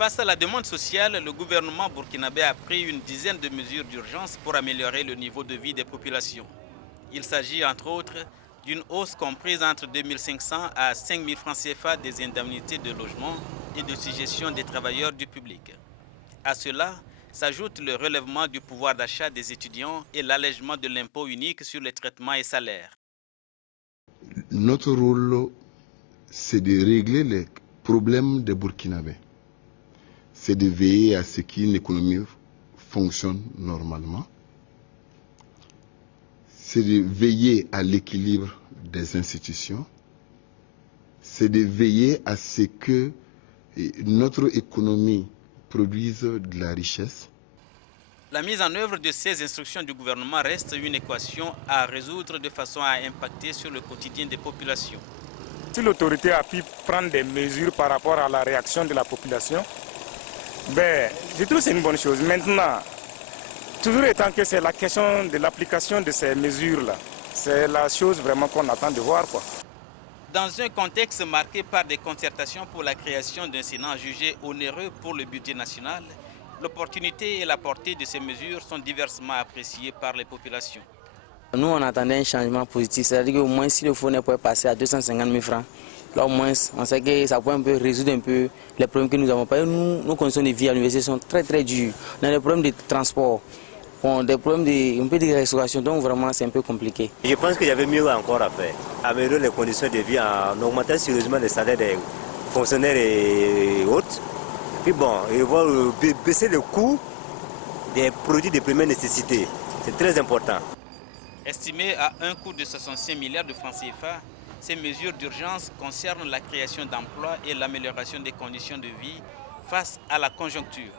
Face à la demande sociale, le gouvernement burkinabé a pris une dizaine de mesures d'urgence pour améliorer le niveau de vie des populations. Il s'agit entre autres d'une hausse comprise entre 2 500 à 5 000 francs CFA des indemnités de logement et de suggestion des travailleurs du public. À cela s'ajoute le relèvement du pouvoir d'achat des étudiants et l'allègement de l'impôt unique sur les traitements et salaires. Notre rôle, c'est de régler les problèmes des Burkinabés. C'est de veiller à ce qu'une économie fonctionne normalement. C'est de veiller à l'équilibre des institutions. C'est de veiller à ce que notre économie produise de la richesse. La mise en œuvre de ces instructions du gouvernement reste une équation à résoudre de façon à impacter sur le quotidien des populations. Si l'autorité a pu prendre des mesures par rapport à la réaction de la population, je trouve que c'est une bonne chose. Maintenant, toujours étant que c'est la question de l'application de ces mesures-là, c'est la chose vraiment qu'on attend de voir, quoi. Dans un contexte marqué par des concertations pour la création d'un Sénat jugé onéreux pour le budget national, l'opportunité et la portée de ces mesures sont diversement appréciées par les populations. Nous, on attendait un changement positif, c'est-à-dire qu'au moins si le fonds pourrait passer à 250 000 francs, là au moins on sait que ça peut un peu résoudre un peu les problèmes que nous avons. Parce que nos conditions de vie à l'université sont très très dures. On a des problèmes de transport, des problèmes de restauration, donc vraiment c'est un peu compliqué. Je pense qu'il y avait mieux encore à faire, améliorer les conditions de vie en augmentant sérieusement les salaires des fonctionnaires et autres. Puis bon, et voir baisser le coût des produits de première nécessité, c'est très important. Estimées à un coût de 65 milliards de francs CFA, ces mesures d'urgence concernent la création d'emplois et l'amélioration des conditions de vie face à la conjoncture.